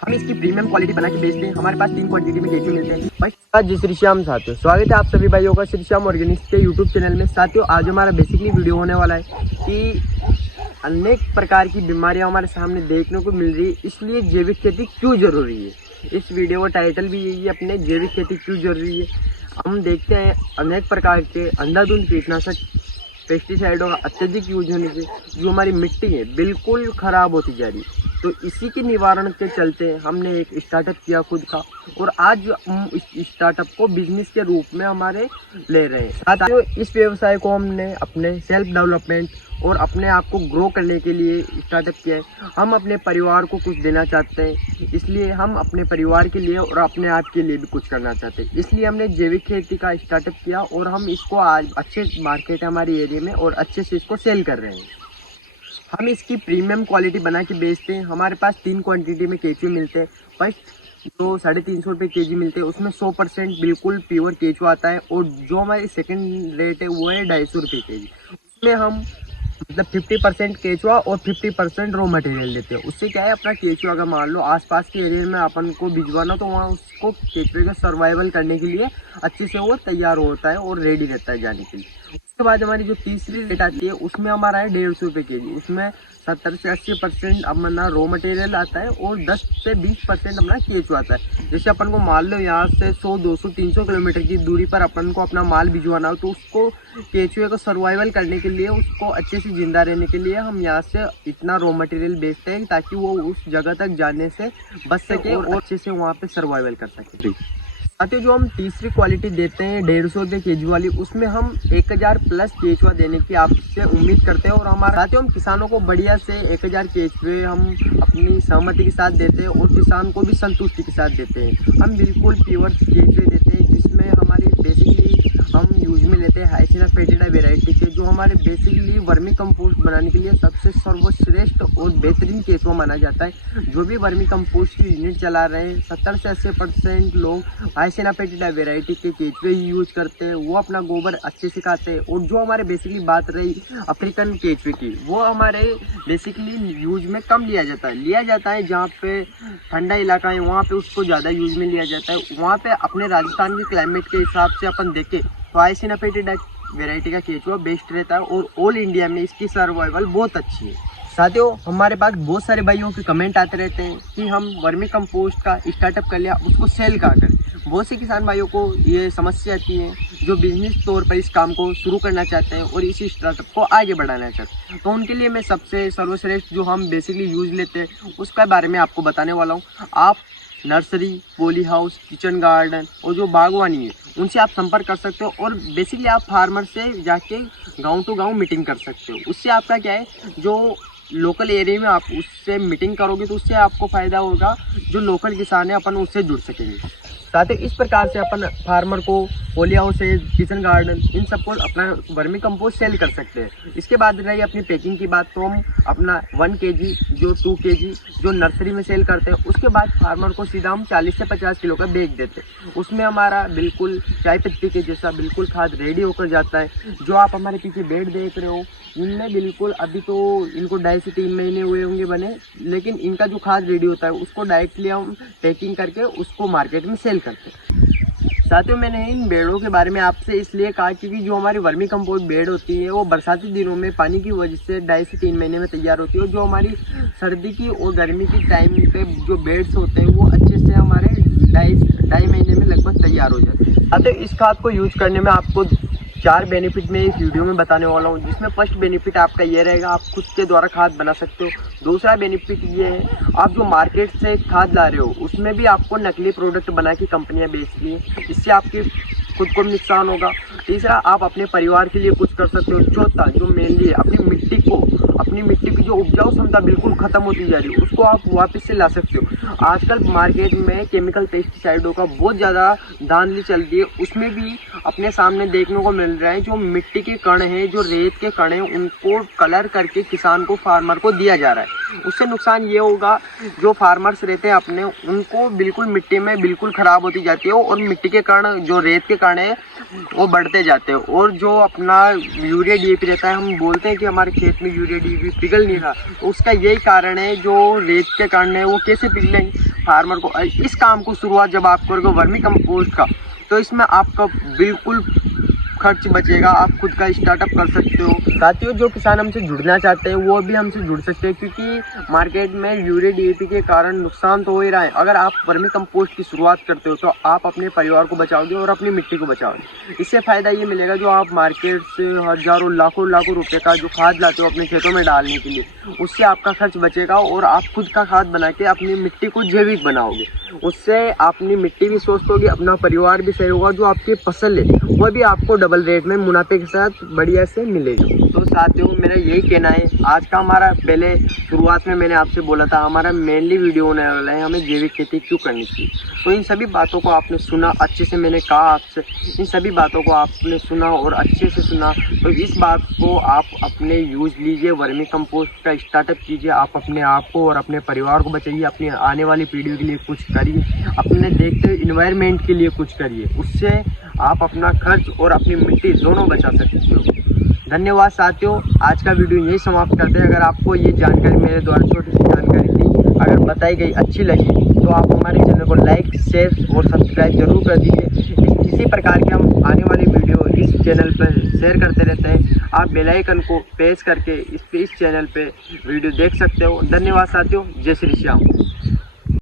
हम इसकी premium quality बना के बेचते हैं। हमारे पास 3 क्वांटिटी में केचुए मिलते हैं। भाई जी श्री श्याम साथियों, स्वागत है आप सभी भाइयों का श्री श्याम ऑर्गेनिक्स के यूट्यूब चैनल में। साथियों आज हमारा बेसिकली वीडियो होने वाला है कि अनेक प्रकार की बीमारियां हमारे सामने देखने को मिल रही है, इसलिए जैविक खेती क्यों जरूरी है। इस वीडियो का टाइटल भी यही है, अपने जैविक खेती क्यों जरूरी है। हम देखते हैं अनेक प्रकार के अंधाधुंध कीटनाशक पेस्टिसाइडों का अत्यधिक यूज होने से जो हमारी मिट्टी है बिल्कुल खराब होती जा रही है। तो इसी के निवारण के चलते हमने एक स्टार्टअप किया खुद का, और आज हम इस स्टार्टअप को बिजनेस के रूप में हमारे ले रहे हैं। साथियों इस व्यवसाय को हमने अपने सेल्फ डेवलपमेंट और अपने आप को ग्रो करने के लिए स्टार्टअप किया है। हम अपने परिवार को कुछ देना चाहते हैं, इसलिए हम अपने परिवार के लिए और अपने आप के लिए भी कुछ करना चाहते हैं। इसलिए हमने जैविक खेती का स्टार्टअप किया और हम इसको आज अच्छे मार्केट है हमारे एरिया में और अच्छे से इसको सेल कर रहे हैं। हम इसकी प्रीमियम क्वालिटी बना के बेचते हैं। हमारे पास 3 क्वांटिटी में केचुए मिलते हैं। फर्स्ट जो 350 रुपये केजी मिलते हैं उसमें 100% बिल्कुल प्योर केचुआ आता है, और जो हमारी सेकंड रेट है वो है 250 रुपये केजी। उसमें हम मतलब 50% केचुआ और 50% रॉ मटेरियल देते हैं। उससे क्या है, अपना केचुआ अगर मान लो आसपास के एरिया में अपन को भिजवाना तो वहाँ उसको केचुए का सर्वाइवल करने के लिए अच्छे से वो तैयार होता है और रेडी रहता है जाने के लिए। उसके बाद हमारी जो तीसरी रेट आती है उसमें हमारा है 150 रुपये केजी। उसमें 70 से 80% अपना रॉ मटेरियल आता है और 10 से 20% अपना केचुआ आता है। जैसे अपन को मान लो यहाँ से 100, 200, 300 किलोमीटर की दूरी पर अपन को अपना माल भिजवाना हो, तो उसको केचुए को सर्वाइवल करने के लिए, उसको अच्छे से जिंदा रहने के लिए हम यहाँ से इतना रॉ मटेरियल बेचते हैं ताकि वो उस जगह तक जाने से बच सके और अच्छे से वहाँ पे सर्वाइवल कर सके। साथियों जो हम तीसरी क्वालिटी देते हैं 150 रुपये केजी वाली, उसमें हम 1000 प्लस केचुआ देने की आपसे उम्मीद करते हैं। और हमारे साथियों हम किसानों को बढ़िया से 1000 केचुए हम अपनी सहमति के साथ देते हैं और किसान को भी संतुष्टि के साथ देते हैं। हम बिल्कुल प्योर केचुए देते हैं जिसमें हमारी बेसिकली हम यूज में लेते हैं हाइसिना फेटिडा वेराइटी के, जो हमारे बेसिकली वर्मी कंपोस्ट बनाने के लिए सबसे सर्वश्रेष्ठ और बेहतरीन केचुआ माना जाता है। जो भी वर्मी कंपोस्ट की यूनिट चला रहे हैं 70 से 80% लोग हाइसिना फेटिडा वेराइटी के केचुए ही यूज करते हैं। वो अपना गोबर अच्छे से खाते हैं। और जो हमारे बेसिकली बात रही अफ्रीकन केचुए की, वो हमारे बेसिकली यूज में कम लिया जाता है जहाँ पे ठंडा इलाका है वहाँ पे उसको ज़्यादा यूज में लिया जाता है। वहाँ पे अपने राजस्थान के क्लाइमेट के हिसाब से अपन देखें तो हाइसिना फेटिडा वेराइटी का केचुआ बेस्ट रहता है और ऑल इंडिया में इसकी सर्वाइवल बहुत अच्छी है। साथियों हमारे पास बहुत सारे भाइयों के कमेंट आते रहते हैं कि हम वर्मी कंपोस्ट का स्टार्टअप कर लिया, उसको सेल कहाँ करें। बहुत से किसान भाइयों को ये समस्या आती है जो बिजनेस तौर पर इस काम को शुरू करना चाहते हैं और इस स्टार्टअप को आगे बढ़ाना चाहते हैं। तो उनके लिए मैं सबसे सर्वश्रेष्ठ जो हम बेसिकली यूज लेते हैं उसके बारे में आपको बताने वाला हूँ। आप nursery, poly house, kitchen garden और जो बागवानी है उनसे आप संपर्क कर सकते हो, और बेसिकली आप फार्मर से जाके गांव टू गांव मीटिंग कर सकते हो। उससे आपका क्या है, जो लोकल एरिया में आप उससे मीटिंग करोगे तो उससे आपको फ़ायदा होगा, जो लोकल किसान है अपन उससे जुड़ सकेंगे। साथ ही इस प्रकार से अपन फार्मर को पॉली हाउस है, किचन गार्डन, इन सबको अपना वर्मी कंपोस्ट सेल कर सकते हैं। इसके बाद रही अपनी पैकिंग की बात, तो हम अपना 1 kg जो 2 kg जो नर्सरी में सेल करते हैं, उसके बाद फार्मर को सीधा हम 40 से 50 किलो का बैग देते हैं। उसमें हमारा बिल्कुल चाय पत्ती के जैसा बिल्कुल खाद रेडी होकर जाता है। जो आप हमारे पीछे बेड देख रहे हो इनमें बिल्कुल अभी तो इनको 2.5 से 3 महीने हुए होंगे बने, लेकिन इनका जो खाद रेडी होता है उसको डायरेक्टली हम पैकिंग करके उसको मार्केट में सेल करते हैं। साथियों मैंने इन बेड़ों के बारे में आपसे इसलिए कहा क्योंकि जो हमारी वर्मी कंपोस्ट बेड होती है वो बरसाती दिनों में पानी की वजह से 2.5 से 3 महीने में तैयार होती है, और जो हमारी सर्दी की और गर्मी की टाइम पे जो बेड्स होते हैं वो अच्छे से हमारे 2.5 महीने में लगभग तैयार हो जाते हैं। साथियों इस खाद को यूज करने में आपको 4 बेनिफिट मैं इस वीडियो में बताने वाला हूँ, जिसमें फर्स्ट बेनिफिट आपका ये रहेगा, आप खुद के द्वारा खाद बना सकते हो। दूसरा बेनिफिट ये है, आप जो मार्केट से खाद ला रहे हो उसमें भी आपको नकली प्रोडक्ट बना के कंपनियां बेच रही हैं, इससे आपकी खुद को नुकसान होगा। तीसरा आप अपने परिवार के लिए कुछ कर सकते हो। चौथा जो मेनली अपनी मिट्टी की जो उपजाऊ क्षमता बिल्कुल खत्म होती जा रही है उसको आप वापस से ला सकते हो। आजकल मार्केट में केमिकल पेस्टिसाइडों का बहुत ज़्यादा धांधली चल रही है, उसमें भी अपने सामने देखने को मिल रहा है जो मिट्टी के कण हैं, जो रेत के कण हैं, उनको कलर करके किसान को, फार्मर को दिया जा रहा है। उससे नुकसान ये होगा, जो फार्मर्स रहते हैं अपने उनको बिल्कुल मिट्टी में बिल्कुल ख़राब होती जाती है और मिट्टी के कण, जो रेत के कण है वो बढ़ते जाते हैं। और जो अपना यूरिया डीएपी रहता है, हम बोलते हैं कि हमारे खेत में यूरिया डीएपी पिघल नहीं रहा, तो उसका यही कारण है, जो रेत के कण है वो कैसे पिघलेंगे। फार्मर को इस काम को शुरुआत जब आप करोगे वर्मी कंपोस्ट का, तो इसमें आपका बिल्कुल खर्च बचेगा, आप खुद का स्टार्टअप कर सकते हो। साथियों, जो किसान हमसे जुड़ना चाहते हैं वो भी हमसे जुड़ सकते हैं, क्योंकि मार्केट में यूरिया डीएपी के कारण नुकसान तो हो ही रहा है। अगर आप वर्मी कंपोस्ट की शुरुआत करते हो तो आप अपने परिवार को बचाओगे और अपनी मिट्टी को बचाओगे। इससे फ़ायदा ये मिलेगा, जो आप मार्केट से हज़ारों लाखों रुपये का जो खाद लाते हो अपने खेतों में डालने के लिए, उससे आपका खर्च बचेगा और आप खुद का खाद बना के अपनी मिट्टी को जैविक बनाओगे। उससे अपनी मिट्टी भी स्वस्थ होगी, अपना परिवार भी सही होगा, जो आपकी फसल है वह भी आपको डबल रेट में मुनाफे के साथ बढ़िया से मिलेगी। तो साथियों, मेरा यही कहना है, आज का हमारा, पहले शुरुआत में मैंने आपसे बोला था हमारा मेनली वीडियो होने वाला है हमें जैविक खेती क्यों करनी चाहिए। तो इन सभी बातों को आपने सुना, अच्छे से मैंने कहा आपसे, इन सभी बातों को आपने सुना और अच्छे से सुना। तो इस बात को आप अपने यूज़ लीजिए, वर्मी कंपोस्ट का स्टार्टअप कीजिए, आप अपने आप को और अपने परिवार को बचाइए, अपनी आने वाली पीढ़ी के लिए कुछ करिए, अपने देखते इन्वायरमेंट के लिए कुछ करिए। उससे आप अपना खर्च और अपनी मिट्टी दोनों बचा सकते हो। धन्यवाद साथियों, आज का वीडियो यही समाप्त करते हैं। अगर आपको ये जानकारी मेरे द्वारा छोटी सी जानकारी थी अगर बताई गई अच्छी लगी तो आप हमारे चैनल को लाइक, शेयर और सब्सक्राइब जरूर कर दीजिए। इसी प्रकार के हम आने वाली वीडियो इस चैनल पर शेयर करते रहते हैं। आप बेल आइकन को प्रेस करके इस चैनल पे वीडियो देख सकते हो। धन्यवाद साथियों, जय श्री श्याम।